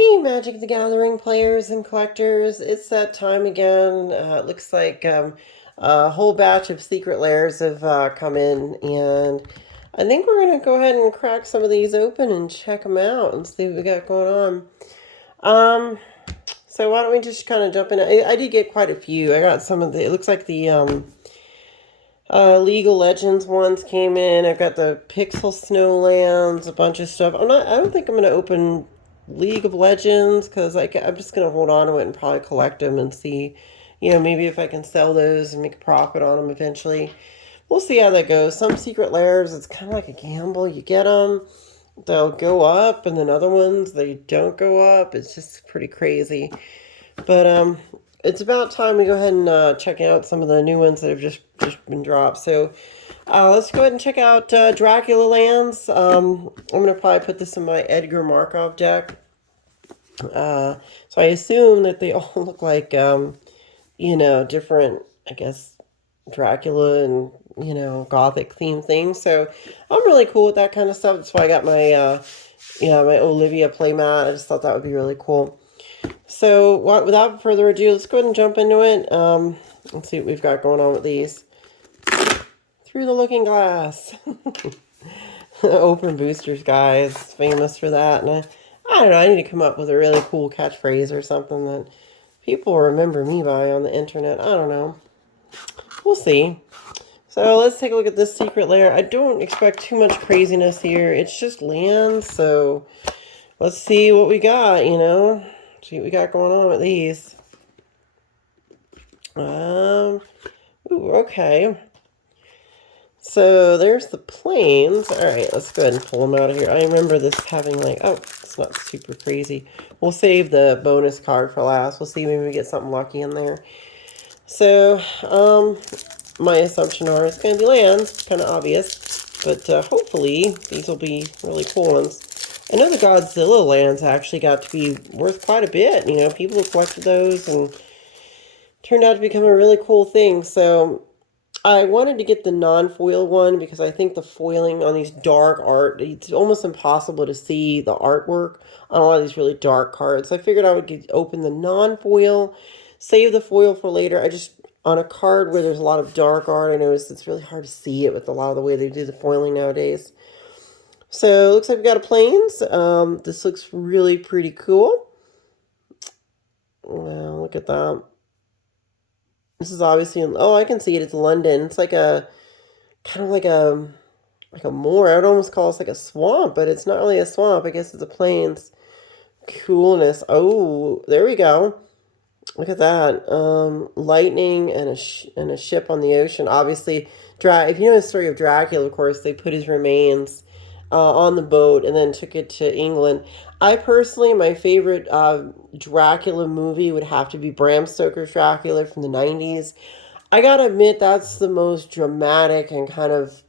Hey, Magic the Gathering players and collectors, it's that time again. It looks like a whole batch of secret lairs have come in, and I think we're going to go ahead and crack some of these open and check them out and see what we got going on. So why don't we just kind of jump in? I did get quite a few. I got some of the, it looks like the League of Legends ones came in. I've got the Pixel Snowlands, a bunch of stuff. I don't think I'm going to open League of Legends because I'm just going to hold on to it and probably collect them and see, maybe if I can sell those and make a profit on them eventually. We'll see how that goes. Some secret lairs, it's kind of like a gamble. You get them, they'll go up, and then other ones, they don't go up. It's just pretty crazy. But it's about time we go ahead and check out some of the new ones that have just been dropped. So let's go ahead and check out Dracula Lands. I'm going to probably put this in my Edgar Markov deck. So I assume that they all look like, different, I guess, Dracula and, Gothic theme things. So I'm really cool with that kind of stuff. That's why I got my, my Olivia playmat. I just thought that would be really cool. So without further ado, let's go ahead and jump into it. Let's see what we've got going on with these. Through the Looking Glass. Open boosters, guys. Famous for that. And I don't know, I need to come up with a really cool catchphrase or something that people remember me by on the internet. I don't know. We'll see. So let's take a look at this secret lair. I don't expect too much craziness here. It's just land, so let's see what we got, See what we got going on with these. Ooh, okay. So there's the planes. All right, let's go ahead and pull them out of here. I remember this having it's not super crazy. We'll save the bonus card for last. We'll see, maybe we get something lucky in there. So, my assumption are it's going to be lands, kind of obvious, but hopefully these will be really cool ones. I know the Godzilla lands actually got to be worth quite a bit. People have collected those and turned out to become a really cool thing. So I wanted to get the non-foil one because I think the foiling on these dark art, it's almost impossible to see the artwork on a lot of these really dark cards. I figured I would open the non-foil, save the foil for later. On a card where there's a lot of dark art, I noticed it's really hard to see it with a lot of the way they do the foiling nowadays. So it looks like we got a planes. This looks really pretty cool. Well, look at that. This is obviously I can see it. It's London. It's like a kind of like a moor. I would almost call it like a swamp, but it's not really a swamp. I guess it's a plains. Coolness. Oh, there we go. Look at that. Lightning and a ship on the ocean. Obviously, if you know the story of Dracula, of course, they put his remains on the boat and then took it to England. I personally, my favorite Dracula movie would have to be Bram Stoker's Dracula from the 90s. I gotta admit, that's the most dramatic and kind of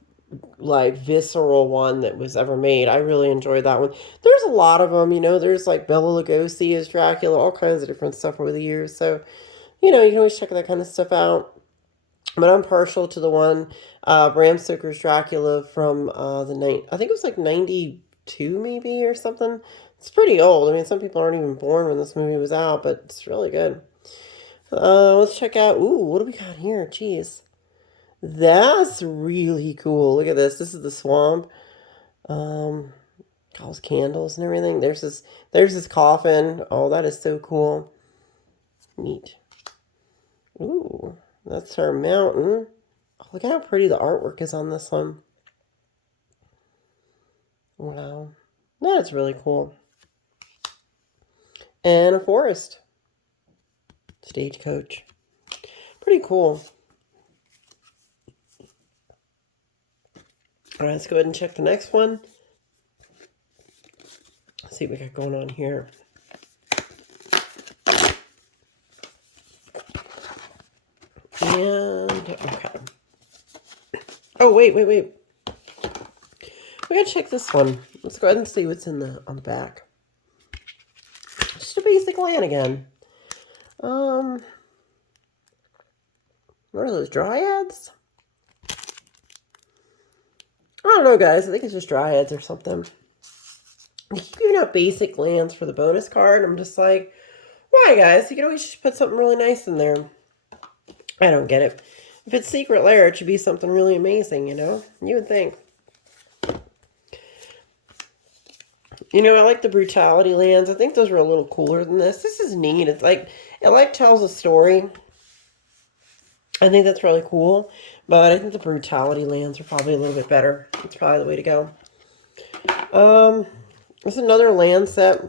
visceral one that was ever made. I really enjoyed that one. There's a lot of them, there's like Bela Lugosi as Dracula, all kinds of different stuff over the years. So, you can always check that kind of stuff out. But I'm partial to the one, Bram Stoker's Dracula from the night. I think it was like 92 maybe or something. It's pretty old. I mean, some people aren't even born when this movie was out, but it's really good. Let's check out. Ooh, what do we got here? Jeez. That's really cool. Look at this. This is the swamp. All those candles and everything. There's this coffin. Oh, that is so cool. Neat. Ooh, that's our mountain. Oh, look at how pretty the artwork is on this one. Wow. That's really cool. And a forest. Stagecoach. Pretty cool. All right, let's go ahead and check the next one. Let's see what we got going on here. And, okay. Oh, wait. We gotta check this one. Let's go ahead and see what's on the back. Just a basic land again. What are those, dryads? I don't know, guys. I think it's just dryads or something. They keep giving out basic lands for the bonus card. I'm just like, why, guys? You can always just put something really nice in there. I don't get it. If it's Secret Lair, it should be something really amazing, you know? You would think. You know, I like the brutality lands. I think those are a little cooler than this. This is neat. It's like, it like tells a story. I think that's really cool. But I think the brutality lands are probably a little bit better. It's probably the way to go. There's another land set.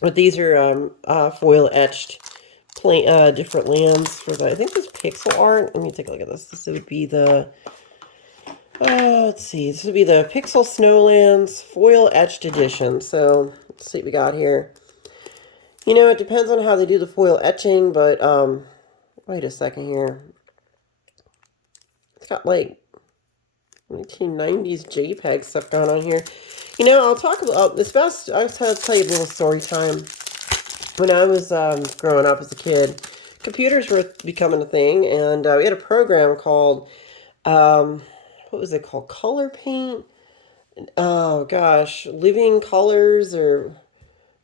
But these are foil etched different lands for the, I think this pixel art. Let me take a look at this. This would be the, let's see. This would be the Pixel Snowlands foil etched edition. So let's see what we got here. You know, it depends on how they do the foil etching, but wait a second here. It's got like 1990s JPEG stuff going on here. You know, I'll talk about this best. I'll tell you a little story time. When I was growing up as a kid, computers were becoming a thing, and we had a program called, what was it called? Color Paint? Oh, gosh. Living Colors, or,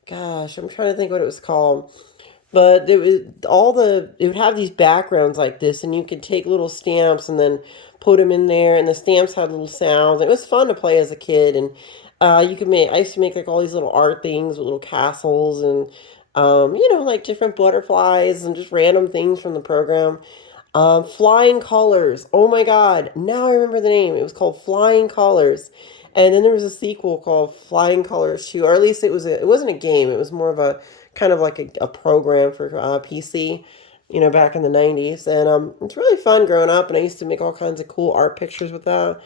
gosh, I'm trying to think what it was called. But it would have these backgrounds like this, and you could take little stamps and then put them in there, and the stamps had little sounds. It was fun to play as a kid, and I used to make like all these little art things with little castles and, you know, like different butterflies and just random things from the program. Flying Colors. Oh my God. Now I remember the name. It was called Flying Colors. And then there was a sequel called Flying Colors 2, or at least it wasn't a game. It was more of a kind of like a program for PC, you know, back in the 90s. And it's really fun growing up, and I used to make all kinds of cool art pictures with that.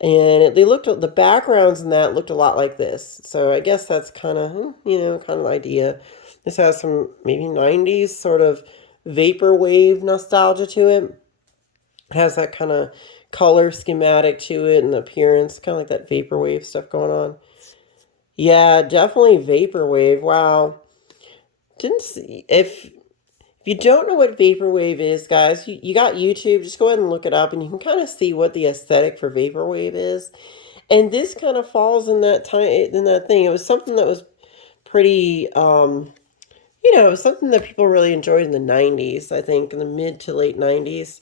And the backgrounds in that looked a lot like this. So I guess that's kind of, you know, kind of the idea. This has some maybe 90s sort of vaporwave nostalgia to it. It has that kind of color schematic to it and appearance, kind of like that vaporwave stuff going on. Yeah, definitely vaporwave. Wow. Didn't see if you don't know what vaporwave is, guys, you got YouTube. Just go ahead and look it up, and you can kind of see what the aesthetic for vaporwave is. And this kind of falls in that time, in that thing. It was something that was pretty, you know, something that people really enjoyed in the 90s, I think, in the mid to late 90s.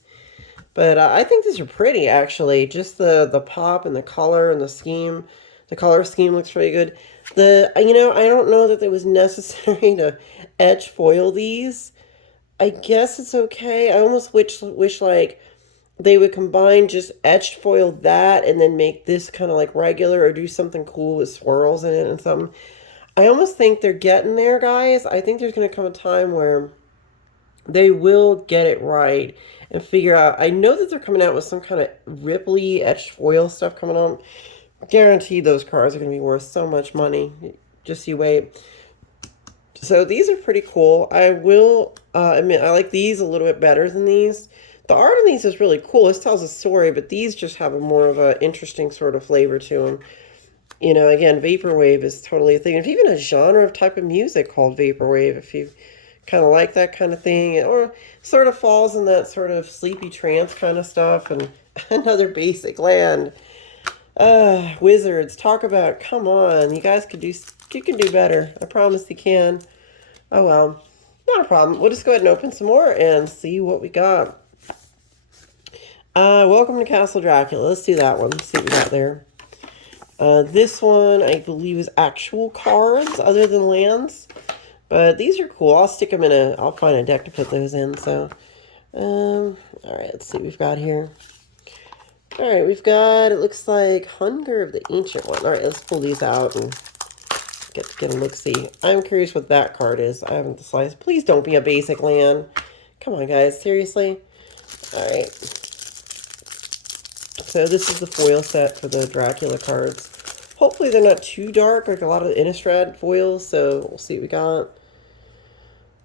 But I think these are pretty, actually. Just the pop and the color and the scheme. The color scheme looks really good. You know, I don't know that it was necessary to etch foil these. I guess it's okay. I almost wish like they would combine just etched foil that and then make this kind of like regular, or do something cool with swirls in it and something. I almost think they're getting there, guys. I think there's going to come a time where they will get it right and figure out. I know that they're coming out with some kind of Ripley etched foil stuff coming on. Guaranteed those cards are going to be worth so much money. Just you wait. So these are pretty cool. I will admit, I like these a little bit better than these. The art in these is really cool. This tells a story, but these just have a more of an interesting sort of flavor to them. You know, again, Vaporwave is totally a thing. There's even a genre of type of music called Vaporwave, if you kind of like that kind of thing. Or sort of falls in that sort of sleepy trance kind of stuff. And another basic land. Wizards, talk about, come on. You guys you can do better. I promise you can. Oh well, not a problem. We'll just go ahead and open some more and see what we got. Welcome to Castle Dracula. Let's do that one. Let's see what we got there. This one, I believe, is actual cards other than lands. But these are cool. I'll stick them in I'll find a deck to put those in. So, all right, let's see what we've got here. All right, we've got, it looks like Hunger of the Ancient One. All right, let's pull these out and get a look-see. I'm curious what that card is. I haven't decided. Please don't be a basic land. Come on, guys. Seriously? All right. So this is the foil set for the Dracula cards. Hopefully they're not too dark, like a lot of Innistrad foils, so we'll see what we got.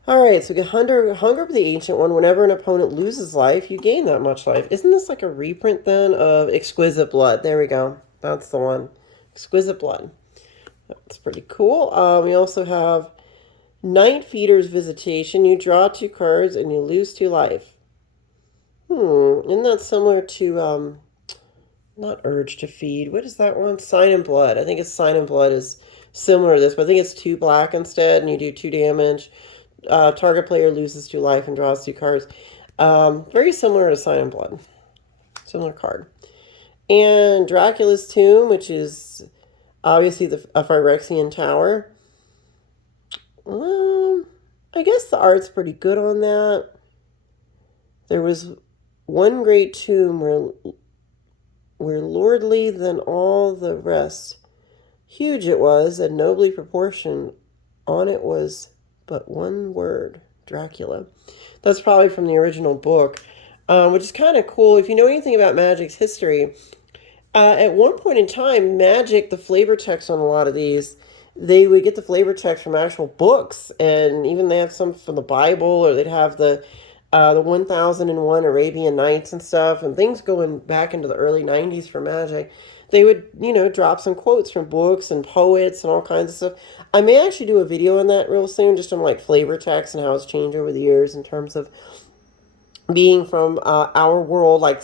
Alright, so we get Hunger of the Ancient One. Whenever an opponent loses life, you gain that much life. Isn't this like a reprint, then, of Exquisite Blood? There we go. That's the one. Exquisite Blood. That's pretty cool. We also have Night Feeder's Visitation. You draw 2 cards and you lose 2 life. Isn't that similar to, not Urge to Feed. What is that one? Sign in Blood. I think it's Sign in Blood is similar to this, but I think it's 2 black instead, and you do 2 damage. Target player loses 2 life and draws 2 cards. Very similar to Sign in Blood. Similar card. And Dracula's Tomb, which is obviously a Phyrexian tower. I guess the art's pretty good on that. There was one great tomb where lordly than all the rest. Huge it was, and nobly proportioned. On it was but one word, Dracula. That's probably from the original book, which is kind of cool. If you know anything about Magic's history, at one point in time, Magic, the flavor text on a lot of these, they would get the flavor text from actual books, and even they have some from the Bible, or they'd have the 1001 Arabian Nights and stuff, and things going back into the early 90s for Magic. They would, drop some quotes from books and poets and all kinds of stuff. I may actually do a video on that real soon, just on like flavor text and how it's changed over the years in terms of being from our world, like,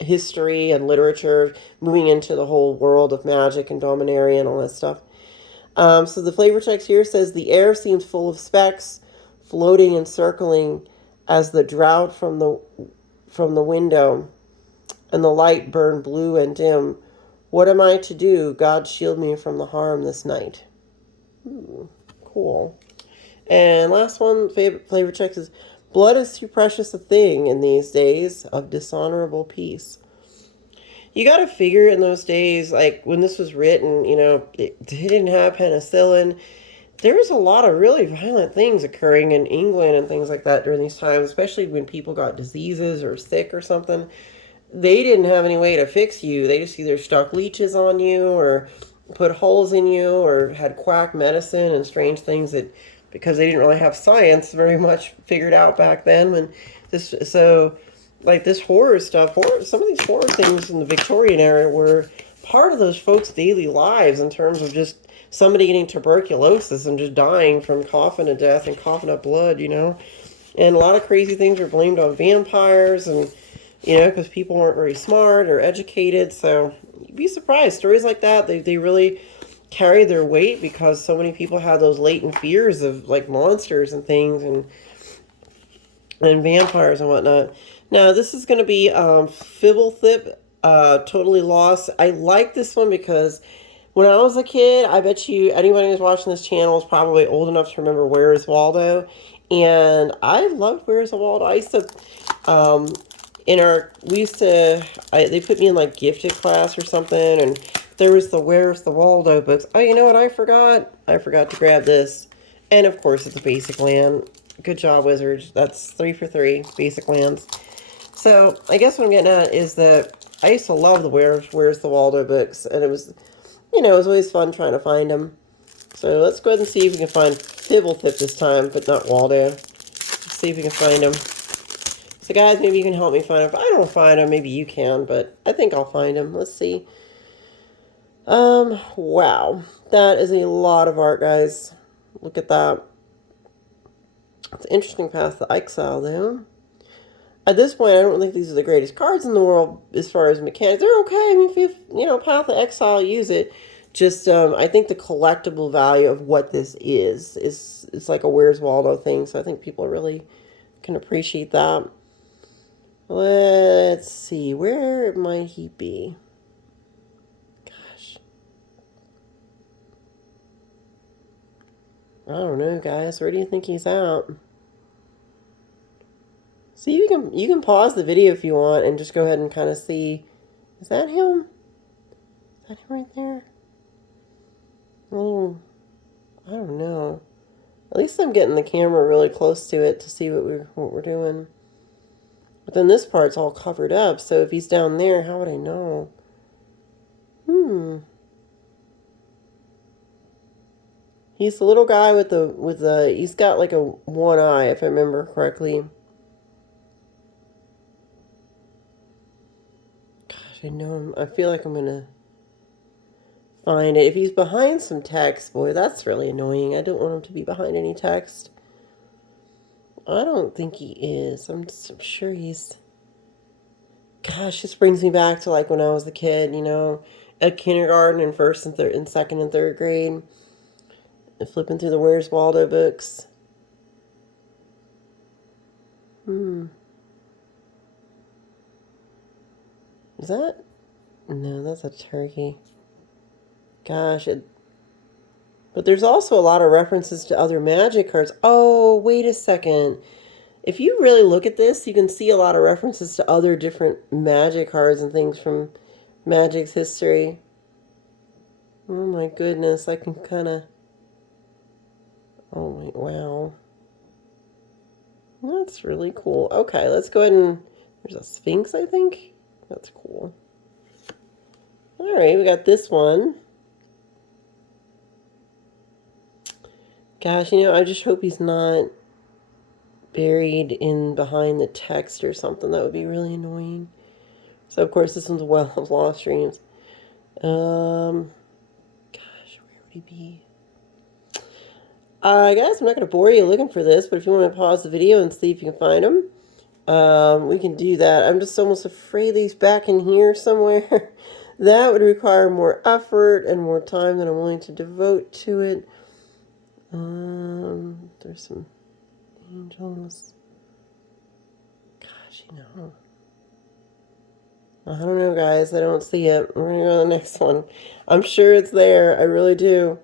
history and literature, moving into the whole world of magic and Dominaria and all that stuff. So the flavor text here says, the air seems full of specks, floating and circling as the drought from the window, and the light burned blue and dim. What am I to do? God shield me from the harm this night. Cool. And last one, flavor text is, blood is too precious a thing in these days of dishonorable peace. You got to figure in those days, like when this was written, it didn't have penicillin. There was a lot of really violent things occurring in England and things like that during these times, especially when people got diseases or sick or something. They didn't have any way to fix you. They just either stuck leeches on you or put holes in you or had quack medicine and strange things that, because they didn't really have science very much figured out back then. Like this horror stuff, some of these horror things in the Victorian era were part of those folks' daily lives in terms of just somebody getting tuberculosis and just dying from coughing to death and coughing up blood, And a lot of crazy things were blamed on vampires and, because people weren't very smart or educated. So you'd be surprised. Stories like that, they really carry their weight because so many people had those latent fears of like monsters and things and vampires and whatnot. Now, this is going to be Fiblthp, Totally Lost. I like this one because when I was a kid, I bet you anybody who's watching this channel is probably old enough to remember Where is Waldo. And I loved Where is Waldo. I used to, they put me in like gifted class or something, and there was the Where's the Waldo books. Oh, you know what I forgot? I forgot to grab this. And of course, it's a basic land. Good job, Wizards. That's 3 for 3 basic lands. So I guess what I'm getting at is that I used to love the Where's the Waldo books, and it was, it was always fun trying to find them. So let's go ahead and see if we can find Fiblthp this time, but not Waldo. Let's see if we can find them. So guys, maybe you can help me find them. If I don't find them, maybe you can, but I think I'll find them. Let's see. Wow. That is a lot of art, guys. Look at that. It's an interesting Path to Exile, though. At this point, I don't think these are the greatest cards in the world as far as mechanics. They're okay. I mean, if you Path to Exile, use it. Just, I think the collectible value of what this is it's like a Where's Waldo thing, so I think people really can appreciate that. Let's see. Where might he be? Gosh. I don't know, guys. Where do you think he's out? See, you can pause the video if you want and just go ahead and kind of see. Is that him? Is that him right there? Oh, I don't know. At least I'm getting the camera really close to it to see what we're doing. But then this part's all covered up, so if he's down there, how would I know? He's the little guy with the he's got like a one eye, if I remember correctly. I know him. I feel like I'm gonna find it. If he's behind some text, boy, that's really annoying. I don't want him to be behind any text. I don't think he is. I'm sure he's... Gosh, this brings me back to like when I was a kid, at kindergarten and first and third and second and third grade. And flipping through the Where's Waldo books. Is that? No, that's a turkey. Gosh, but there's also a lot of references to other magic cards. Oh, wait a second. If you really look at this, you can see a lot of references to other different magic cards and things from Magic's history. Oh my goodness, I can kind of... Oh, wait, wow. That's really cool. Okay, let's go ahead and... There's a Sphinx, I think? That's cool. Alright, we got this one. Gosh, you know, I just hope he's not buried in behind the text or something. That would be really annoying. So, of course, this one's a Well of Lost Dreams. Gosh, where would he be? Guys, I'm not going to bore you looking for this, but if you want to pause the video and see if you can find him, we can do that. I'm just almost afraid he's back in here somewhere. That would require more effort and more time than I'm willing to devote to it. There's some angels. Gosh, you know. I don't know, guys. I don't see it. We're going to go to the next one. I'm sure it's there. I really do.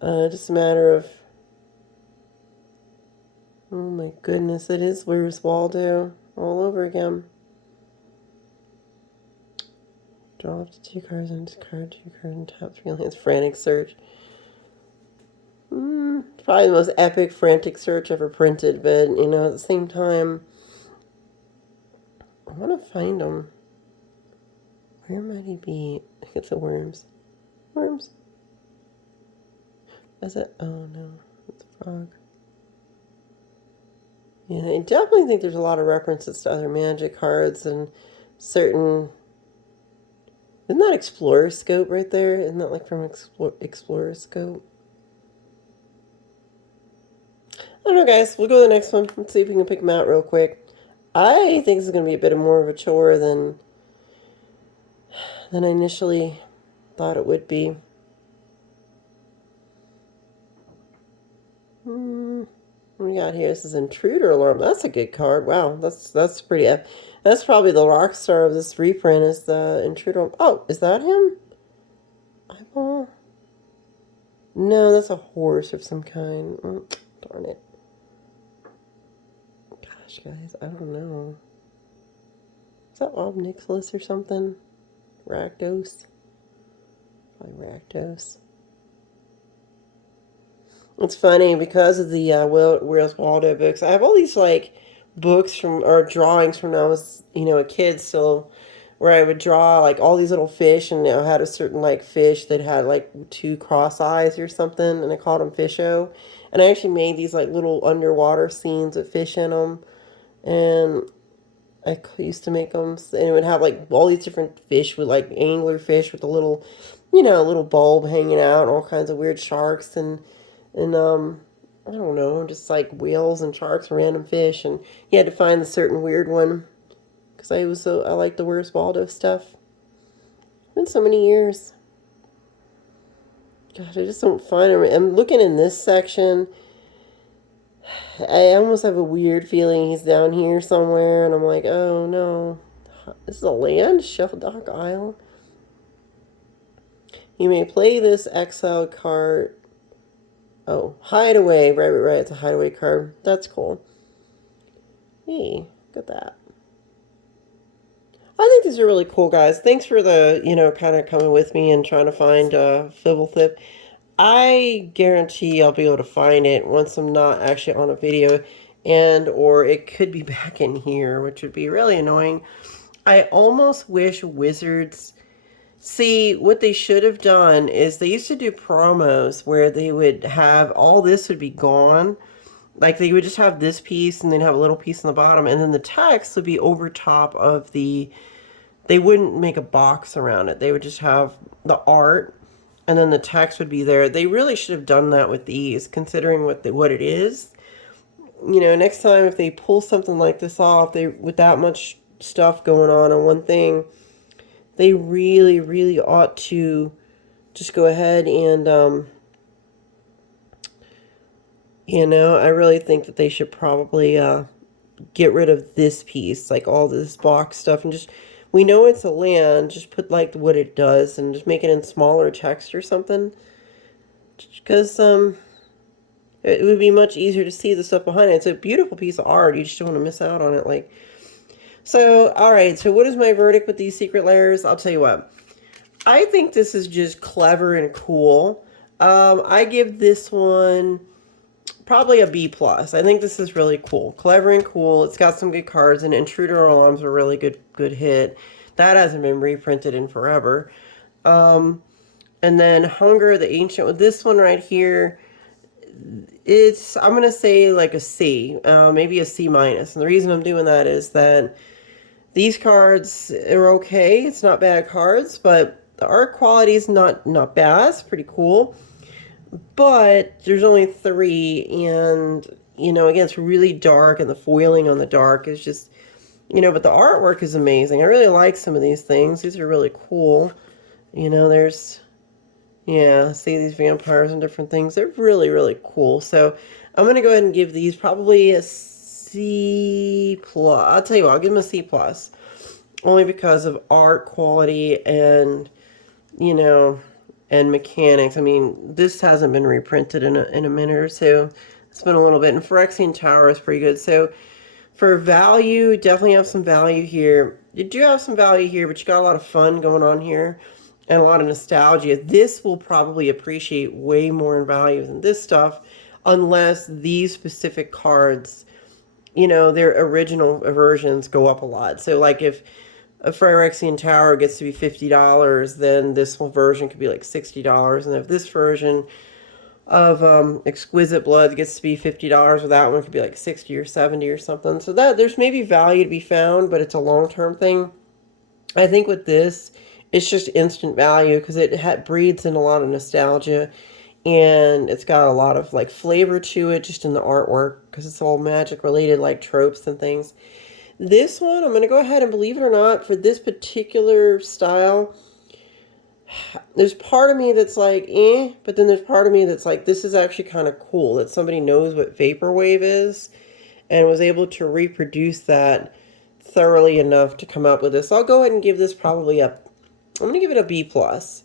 Just a matter of... Oh my goodness, it is Where's Waldo all over again. Draw up to 2 cards and discard 2 cards and tap 3 lands. Frantic search. Probably the most epic frantic search ever printed, but, you know, at the same time, I want to find him. Where might he be? I think it's the worms. Worms? Is it? Oh no, it's a frog. Yeah, I definitely think there's a lot of references to other magic cards and certain... Isn't that Explorer Scope right there? Isn't that like from Explorer Scope? I don't know, guys. We'll go to the next one. Let's see if we can pick them out real quick. I think this is going to be a bit more of a chore than I initially thought it would be. What we got here? This is Intruder Alarm. That's a good card. Wow, that's pretty epic. That's probably the rock star of this reprint is the Intruder. Oh, is that him? Eyeball? No, that's a horse of some kind. Oh, darn it. Gosh, guys, I don't know. Is that Ob Nicholas or something? Rakdos? Probably Rakdos. It's funny because of the Where's Waldo books. I have all these like books from or drawings from when I was, you know, a kid still, where I would draw like all these little fish, and I had a certain like fish that had like 2 cross eyes or something, and I called them Fisho. And I actually made these like little underwater scenes with fish in them, and I used to make them, and it would have like all these different fish with like angler fish with a little, you know, little bulb hanging out, and all kinds of weird sharks and I don't know, just like whales and sharks and random fish, and you had to find a certain weird one because I like the Where's Waldo stuff. It's been so many years. God, I just don't find him. I'm looking in this section. I almost have a weird feeling he's down here somewhere, and I'm like, oh no, this is a land? Shelldock Isle. You may play this exile card. Oh, Hideaway. Right. It's a Hideaway card. That's cool. Hey, look at that. I think these are really cool, guys. Thanks for the, you know, kind of coming with me and trying to find Fiblthp. I guarantee I'll be able to find it once I'm not actually on a video, and or it could be back in here, which would be really annoying. I almost wish Wizards... See, what they should have done is they used to do promos where they would have all this would be gone. Like they would just have this piece and then have a little piece on the bottom, and then the text would be over top of the... They wouldn't make a box around it. They would just have the art, and then the text would be there. They really should have done that with these, considering what it is. You know, next time if they pull something like this off, with that much stuff going on one thing, they really, really ought to just go ahead and, you know, I really think that they should probably get rid of this piece, like all this box stuff, and just, we know it's a land, just put like what it does and just make it in smaller text or something. Because it would be much easier to see the stuff behind it. It's a beautiful piece of art. You just don't want to miss out on it. Like, so, all right. So, what is my verdict with these secret layers? I'll tell you what. I think this is just clever and cool. I give this one probably a B plus. I think this is really cool, clever and cool. It's got some good cards, and Intruder Alarm's a really good hit. That hasn't been reprinted in forever. And then Hunger, the Ancient, with this one right here, it's, I'm gonna say like a C, maybe a C minus. And the reason I'm doing that is that these cards are okay. It's not bad cards, but the art quality is not bad. It's pretty cool. But there's only 3, and you know, again, it's really dark, and the foiling on the dark is just, you know, but the artwork is amazing. I really like some of these things. These are really cool. You know, there's, yeah, see these vampires and different things. They're really, really cool. So I'm going to go ahead and give these probably a C plus. I'll tell you what, I'll give them a C plus. Only because of art quality and, you know, and mechanics. I mean, this hasn't been reprinted in a minute or two. It's been a little bit. And Phyrexian Tower is pretty good. So for value, definitely have some value here. You do have some value here, but you got a lot of fun going on here and a lot of nostalgia. This will probably appreciate way more in value than this stuff, unless these specific cards, you know, their original versions go up a lot. So like if a Phyrexian Tower gets to be $50, then this version could be like $60. And if this version of Exquisite Blood gets to be $50, or that one could be like 60 or 70 or something. So that there's maybe value to be found, but it's a long-term thing. I think with this, it's just instant value because it breathes in a lot of nostalgia, and it's got a lot of like flavor to it just in the artwork because it's all magic related, like tropes and things. This one, I'm going to go ahead and, believe it or not, for this particular style, there's part of me that's like, eh, but then there's part of me that's like, this is actually kind of cool that somebody knows what Vaporwave is and was able to reproduce that thoroughly enough to come up with this. So I'll go ahead and give this probably I'm going to give it a B plus.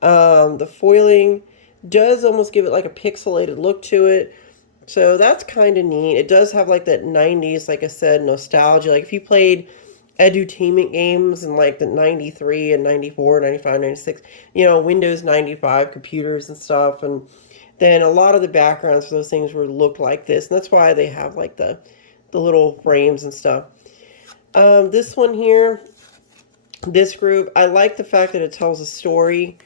The foiling does almost give it like a pixelated look to it. So that's kind of neat. It does have like that 90s, like I said, nostalgia. Like if you played edutainment games in like the 93 and 94, 95, 96, you know, Windows 95 computers and stuff. And then a lot of the backgrounds for those things looked like this. And that's why they have like the little frames and stuff. This one here, this group, I like the fact that it tells a story.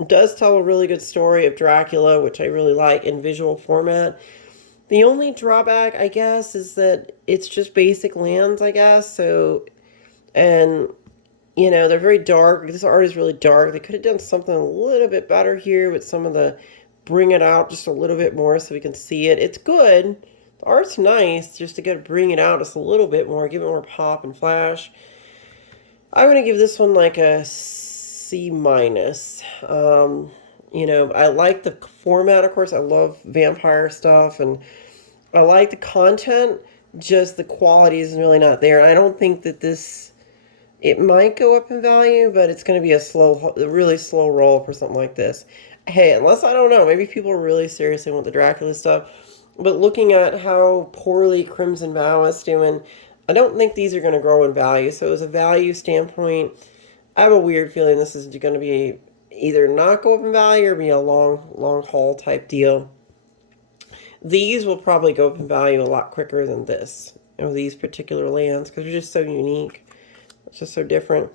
It does tell a really good story of Dracula, which I really like in visual format. The only drawback, I guess, is that it's just basic lands, I guess. So, and, you know, they're very dark. This art is really dark. They could have done something a little bit better here with some of the, bring it out just a little bit more so we can see it. It's good. The art's nice, just to get bring it out just a little bit more, give it more pop and flash. I'm going to give this one like a C minus. You know, I like the format, of course. I love vampire stuff, and I like the content. Just the quality is really not there. I don't think that this, it might go up in value, but it's going to be a really slow roll for something like this. Hey, unless, I don't know, maybe people are really serious and want the Dracula stuff. But looking at how poorly Crimson Vow is doing, I don't think these are going to grow in value. So as a value standpoint, I have a weird feeling this is going to be either not go up in value or be a long haul type deal. These will probably go up in value a lot quicker than this, you know, these particular lands, because they're just so unique. It's just so different.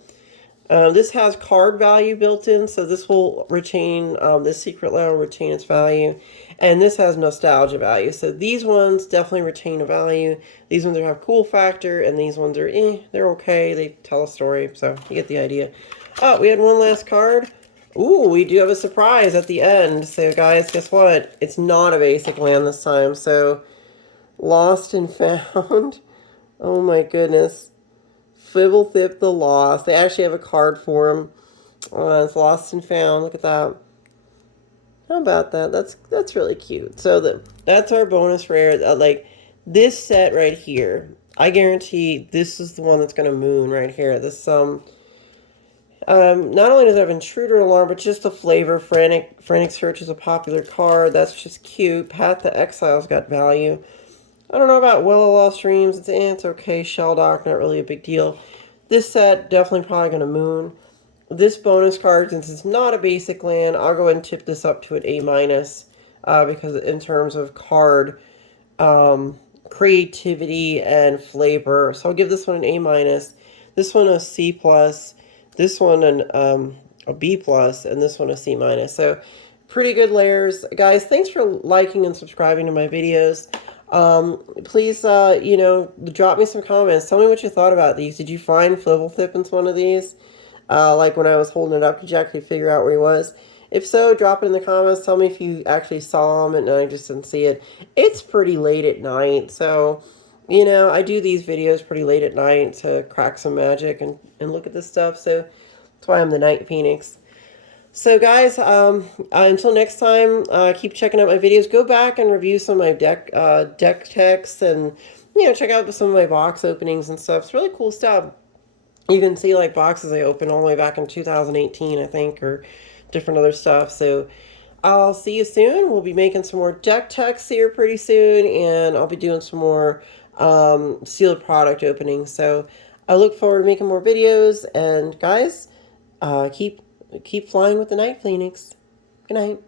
This has card value built in, so this will retain, this secret layer will retain its value. And this has nostalgia value. So these ones definitely retain a value. These ones have cool factor, and these ones are, they're okay. They tell a story, so you get the idea. Oh, we had one last card. Ooh, we do have a surprise at the end. So guys, guess what? It's not a basic land this time. So, Lost and Found. Oh my goodness. Fiblthp the Lost. They actually have a card for him. It's Lost and Found. Look at that. How about that? That's really cute. So that's our bonus rare. Like this set right here, I guarantee this is the one that's going to moon right here. This not only does it have Intruder Alarm, but just the flavor. Frantic Search is a popular card. That's just cute. Path to Exile's got value. I don't know about Well of Lost Dreams. It's okay. Shelldock, not really a big deal. This set, definitely probably going to moon. This bonus card, since it's not a basic land, I'll go ahead and tip this up to an A-, because in terms of card creativity and flavor. So I'll give this one an A-, this one a C+, this one a B+, and this one a C-. So pretty good layers. Guys, thanks for liking and subscribing to my videos. Please, you know, drop me some comments. Tell me what you thought about these. Did you find Fiblthp in one of these? Like when I was holding it up, did you actually figure out where he was? If so, drop it in the comments. Tell me if you actually saw him and I just didn't see it. It's pretty late at night, so, you know, I do these videos pretty late at night to crack some magic and look at this stuff, so that's why I'm the Night Phoenix. So guys, until next time, keep checking out my videos. Go back and review some of my deck techs and, you know, check out some of my box openings and stuff. It's really cool stuff. You can see like boxes I opened all the way back in 2018, I think, or different other stuff. So I'll see you soon. We'll be making some more deck techs here pretty soon, and I'll be doing some more sealed product openings. So I look forward to making more videos, and guys, keep flying with the Night Phoenix. Good night.